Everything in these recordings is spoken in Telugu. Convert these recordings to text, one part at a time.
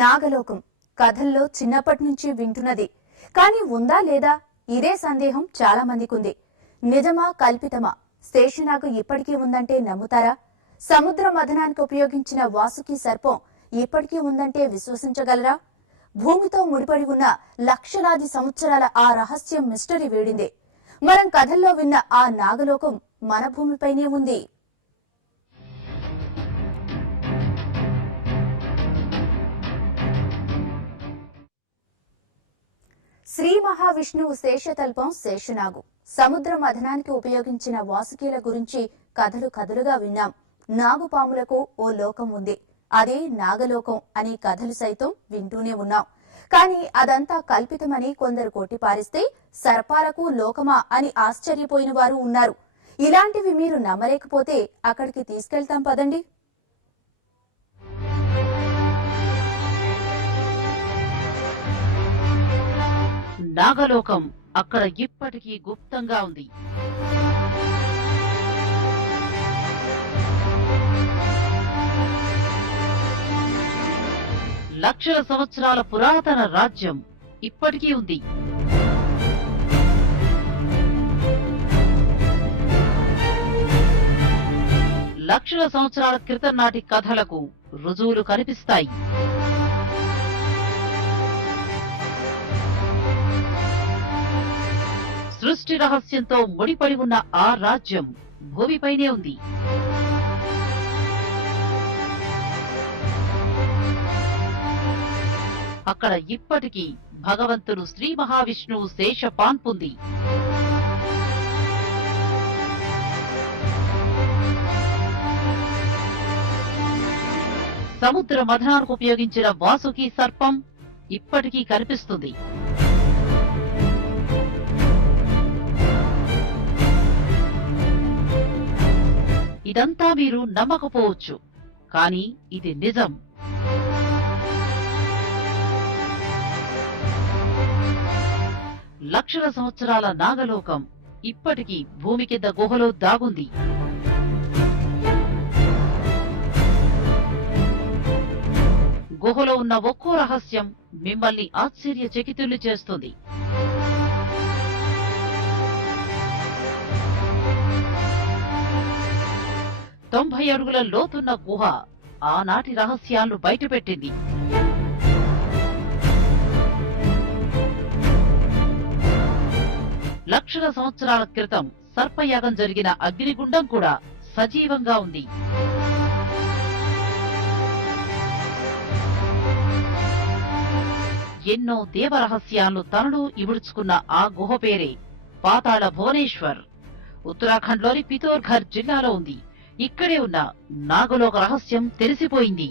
నాగలోకం కథల్లో చిన్నప్పటి నుంచి వింటున్నది. కానీ ఉందా లేదా ఇదే సందేహం చాలా మందికి ఉంది. నిజమా కల్పితమా? శేషనాగు ఇప్పటికీ ఉందంటే నమ్ముతారా? సముద్ర మథనానికి ఉపయోగించిన వాసుకి సర్పం ఇప్పటికీ ఉందంటే విశ్వసించగలరా? భూమితో ముడిపడి ఉన్న లక్షలాది సంవత్సరాల ఆ రహస్యం మిస్టరీ వేడిందే. మనం కథల్లో విన్న ఆ నాగలోకం మన భూమిపైనే ఉంది. శ్రీ మహావిష్ణువు శేషతల్పం శేషనాగు. సముద్ర మథనానికి ఉపయోగించిన వాసుకీల గురించి కథలు కథలుగా విన్నాం. నాగుపాములకు ఓ లోకం ఉంది, అదే నాగలోకం అనే కథలు సైతం వింటూనే ఉన్నాం. కానీ అదంతా కల్పితమని కొందరు కొట్టిపారిస్తే సర్పాలకు లోకమా అని ఆశ్చర్యపోయిన వారు ఉన్నారు. ఇలాంటివి మీరు నమ్మలేకపోతే అక్కడికి తీసుకెళ్తాం పదండి. నాగలోకం అక్కడ ఇప్పటికీ గుప్తంగా ఉంది. లక్షల సంవత్సరాల పురాతన రాజ్యం ఇప్పటికీ ఉంది. లక్షల సంవత్సరాల క్రితం నాటి కథలకు రుజువులు కనిపిస్తాయి. సృష్టి రహస్యంతో ముడిపడి ఉన్న ఆ రాజ్యం భూమిపైనే ఉంది. అక్కడ ఇప్పటికీ భగవంతుడు శ్రీ మహావిష్ణువు శేష పాన్పుంది. సముద్ర మథనానికి ఉపయోగించిన వాసుకి సర్పం ఇప్పటికీ కనిపిస్తుంది. ఇదంతా మీరు నమ్మకపోవచ్చు, కానీ ఇది నిజం. లక్షల సంవత్సరాల నాగలోకం ఇప్పటికీ భూమి కింద గుహలో దాగుంది. గుహలో ఉన్న ఒక్కో రహస్యం మిమ్మల్ని ఆశ్చర్యచకితుల్ని చేస్తుంది. తొంభై అడుగుల లోతున్న గుహ ఆనాటి రహస్యాలను బయటపెట్టింది. లక్షల సంవత్సరాల క్రితం సర్పయాగం జరిగిన అగ్నిగుండం కూడా సజీవంగా ఉంది. ఎన్నో దేవరహస్యాలను తనలో ఇముడ్చుకున్న ఆ గుహ పేరే పాతాళ భువనేశ్వర్. ఉత్తరాఖండ్లోని పితోర్ఘర్ జిల్లాలో ఉంది. ఇక్కడే ఉన్న నాగలోక రహస్యం తెలిసిపోయింది.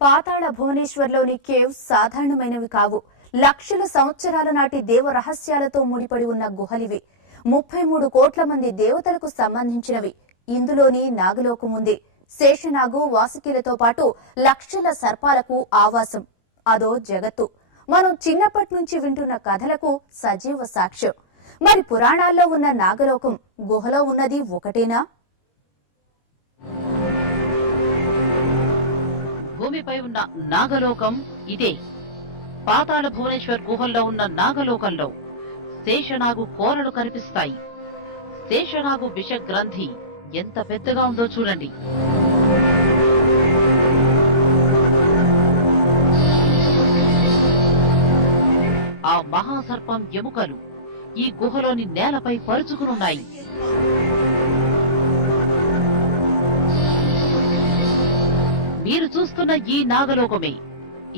పాతాళ భువనేశ్వర్లోని కేవ్స్ సాధారణమైనవి కావు. లక్షల సంవత్సరాల నాటి దేవ రహస్యాలతో ముడిపడి ఉన్న గుహలివి. 33 కోట్ల మంది దేవతలకు సంబంధించినవి. ఇందులోని నాగలోకం ఉంది. శేషనాగు వాసుకీలతో పాటు లక్షల సర్పాలకు ఆవాసం. అదో జగత్తు. మనం చిన్నప్పటి నుంచి వింటున్న కథలకు సజీవ సాక్ష్యం. మరి పురాణాల్లో ఉన్న నాగలోకం గుహలో ఉన్నది ఒకటేనా? భూమిపై ఉన్న నాగలోకం ఇదే. పాతాళ భువనేశ్వర్ గుహల్లో ఉన్న నాగలోకంలో శేషనాగు కోరలు కనిపిస్తాయి. శేషనాగు విష గ్రంథి ఎంత పెద్దగా ఉందో చూడండి. ఆ మహాసర్పం ఎముకలు ఈ గుహలోని నేలపై పరుచుకునున్నాయి. మీరు చూస్తున్న ఈ నాగలోకమే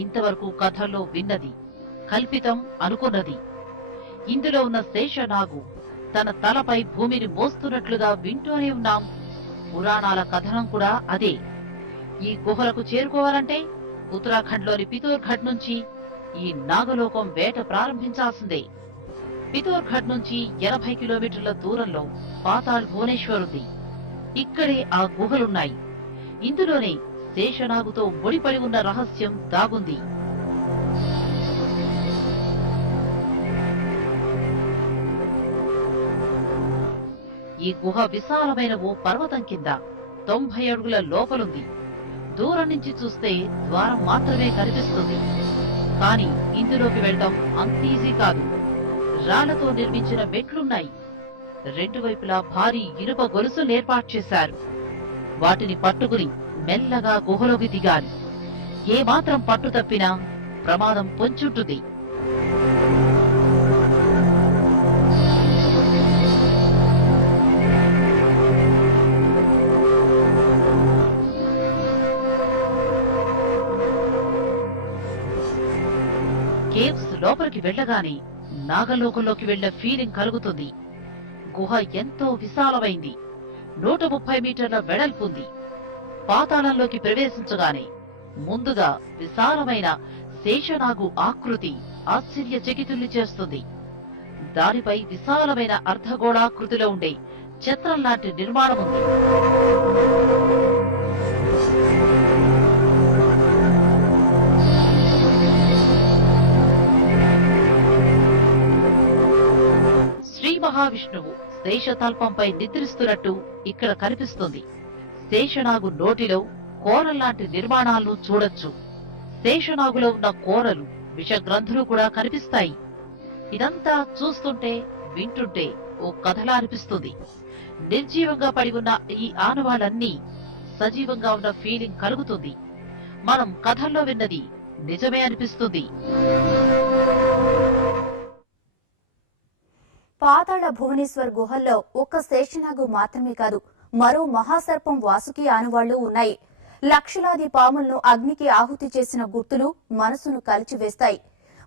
ఇంతవరకు కథల్లో విన్నది, కల్పితం అనుకున్నది. ఇందులో ఉన్న శేషనాగు తన తలపై భూమిని మోస్తున్నట్లుగా వింటూనే ఉన్నాం. పురాణాల కథనం కూడా అదే. ఈ గుహలకు చేరుకోవాలంటే ఉత్తరాఖండ్లోని పితోర్ఘడ్ నుంచి ఈ నాగలోకం వేట ప్రారంభించాల్సిందే. పితోర్ఘడ్ నుంచి 80 కిలోమీటర్ల దూరంలో పాతాళ్ భువనేశ్వర్ ఉంది. ఇక్కడే ఆ గుహలున్నాయి. ఇందులోనే శేషనాగుతో ముడిపడి ఉన్న రహస్యం దాగుంది. ఈ గుహ విశాలమైన ఓ పర్వతం కింద 90 అడుగుల లోపలుంది. దూరం నుంచి చూస్తే ద్వారం మాత్రమే కనిపిస్తుంది. కానీ ఇందులోకి వెళ్లడం అంత ఈజీ కాదు. రాళ్లతో నిర్మించిన మెట్లున్నాయి. రెండు వైపులా భారీ ఇనుప గొలుసులు ఏర్పాటు చేశారు. వాటిని పట్టుకుని మెల్లగా గుహలోకి దిగాలి. ఏమాత్రం పట్టు తప్పినా ప్రమాదం పొంచుంటుంది. కేవ్స్ లోపలికి వెళ్లగానే నాగలోకంలోకి వెళ్ల ఫీలింగ్ కలుగుతుంది. గుహ ఎంతో విశాలమైంది. 130 మీటర్ల వెడల్పుంది. పాతాళంలోకి ప్రవేశించగానే ముందుగా విశాలమైన శేషనాగు ఆకృతి ఆశ్చర్యచకితుల్ని చేస్తుంది. దానిపై విశాలమైన అర్ధగోళాకృతిలో ఉండే ఛత్రం లాంటి నిర్మాణం ఉంది. శ్రీ మహావిష్ణువు శేషతల్పంపై నిద్రిస్తున్నట్టు ఇక్కడ కనిపిస్తుంది. శేషనాగు నోటిలో కోరల్లాంటి నిర్మాణాలను చూడొచ్చు. శేషనాగులో ఉన్న కోరలు, విషగ్రంథులు కూడా కనిపిస్తాయి. ఇదంతా చూస్తుంటే, వింటుంటే ఓ కథలా అనిపిస్తుంది. నిర్జీవంగా పడి ఉన్న ఈ ఆనవాళ్లన్నీ సజీవంగా ఉన్న ఫీలింగ్ కలుగుతుంది. మనం కథల్లో విన్నది నిజమే అనిపిస్తుంది. పాతాళ భువనేశ్వర్ గుహల్లో ఒక్క శేషనాగు మాత్రమే కాదు, మరో మహాసర్పం వాసుకి ఆనవాళ్లు ఉన్నాయి. లక్షలాది పాములను అగ్నికి ఆహుతి చేసిన గుర్తులు మనసును కలిచివేస్తాయి.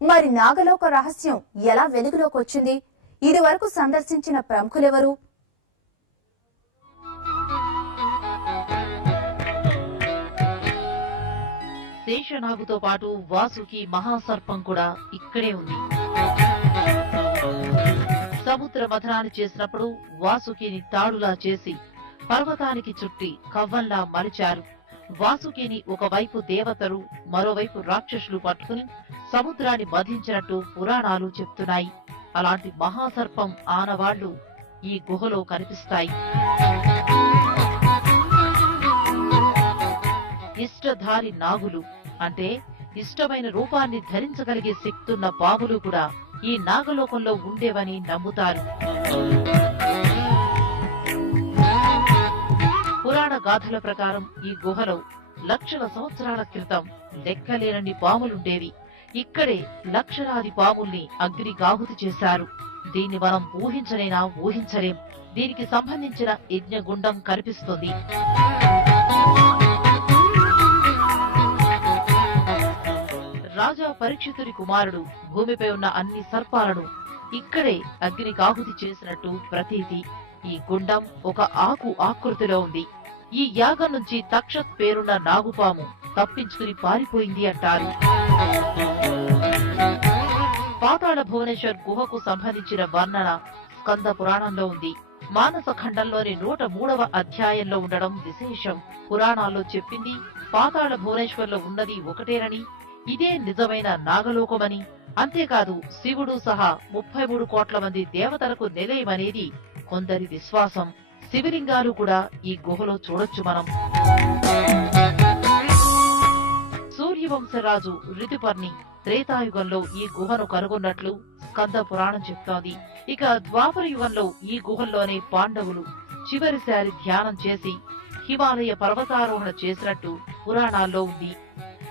మరి నాగలోక రహస్యం ఎలా వెలుగులోకి వచ్చింది? ఇదివరకు సందర్శించిన ప్రముఖులెవరు? శేషనాగుతో పాటు వాసుకి మహాసర్పం కూడా ఇక్కడే ఉంది. సముద్ర మథనాన్ని చేసినప్పుడు వాసుకిని తాడులా చేసి పర్వతానికి చుట్టి కవ్వంలా మలిచారు. వాసుకిని ఒకవైపు దేవతలు, మరోవైపు రాక్షసులు పట్టుకుని సముద్రాన్ని మధించినట్టు పురాణాలు చెప్తున్నాయి. అలాంటి మహాసర్పం ఆనవాళ్లు ఈ గుహలో కనిపిస్తాయి. ఇష్టధారి నాగులు అంటే ఇష్టమైన రూపాన్ని ధరించగలిగే శక్తున్న పాములు కూడా ఈ నాగలోకంలో ఉండేవని నమ్ముతారు. పురాణ గాథల ప్రకారం ఈ గుహలో లక్షల సంవత్సరాల క్రితం లెక్కలేనన్ని పాములుండేవి. ఇక్కడే లక్షలాది పాముల్ని అగ్నికి ఆహుతి చేశారు. దీన్ని మనం ఊహించలేనా ఊహించలేం. దీనికి సంబంధించిన యజ్ఞగుండం కనిపిస్తుంది. రాజా పరీక్షితుడి కుమారుడు భూమిపై ఉన్న అన్ని సర్పాలను ఇక్కడే అగ్నికి ఆహుతి చేసినట్టు ప్రతీతి. ఈ గుండం ఒక ఆకు ఆకృతిలో ఉంది. ఈ యాగం నుంచి తక్షత్ పేరున్న నాగుపాము తప్పించుకుని పారిపోయింది అంటారు. పాతాళ భువనేశ్వర్ గుహకు సంబంధించిన వర్ణన స్కంద పురాణంలో ఉంది. మానస ఖండంలోని 103వ అధ్యాయంలో ఉండడం విశేషం. పురాణాల్లో చెప్పింది పాతాళ భువనేశ్వర్లో ఉన్నది ఒకటేనని, ఇదే నిజమైన నాగలోకమని. అంతేకాదు శివుడు సహా 33 కోట్ల మంది దేవతలకు నిలయమనేది కొందరి విశ్వాసం. శివలింగాలు కూడా ఈ గుహలో చూడొచ్చు మనం. సూర్యవంశరాజు ఋతుపర్ణి త్రేతాయుగంలో ఈ గుహను కనుగొన్నట్లు స్కంద పురాణం చెప్తోంది. ఇక ద్వాపర యుగంలో ఈ గుహల్లోనే పాండవులు చివరిసారి ధ్యానం చేసి హిమాలయ పర్వతారోహణ చేసినట్టు పురాణాల్లో ఉంది.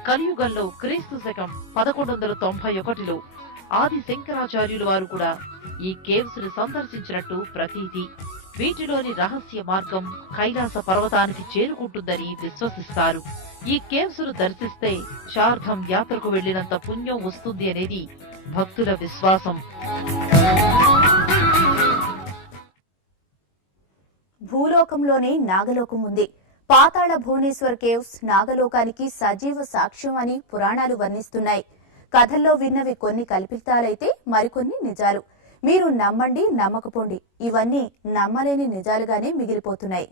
కలియుగంలో క్రీస్తు శకం 1191లో ఆది శంకరాచార్యులు వారు కూడా ఈ కేవ్స్ ను సందర్శించినట్టు ప్రతీతి. వీటిలోని రహస్య మార్గం కైలాస పర్వతానికి చేరుకుంటుందని విశ్వసిస్తారు. ఈ కేవ్స్ ను దర్శిస్తే చార్ధం యాత్రకు వెళ్లినంత పుణ్యం వస్తుంది అనేది భక్తుల విశ్వాసం. భూలోకంలోనే నాగలోకం ఉంది. పాతాళ భువనేశ్వర్ కేవ్స్ నాగలోకానికి సజీవ సాక్ష్యం అని పురాణాలు వర్ణిస్తున్నాయి. కథల్లో విన్నవి కొన్ని కల్పితాలైతే మరికొన్ని నిజాలు. మీరు నమ్మండి, నమ్మకపోండి, ఇవన్నీ నమ్మలేని నిజాలుగానే మిగిలిపోతున్నాయి.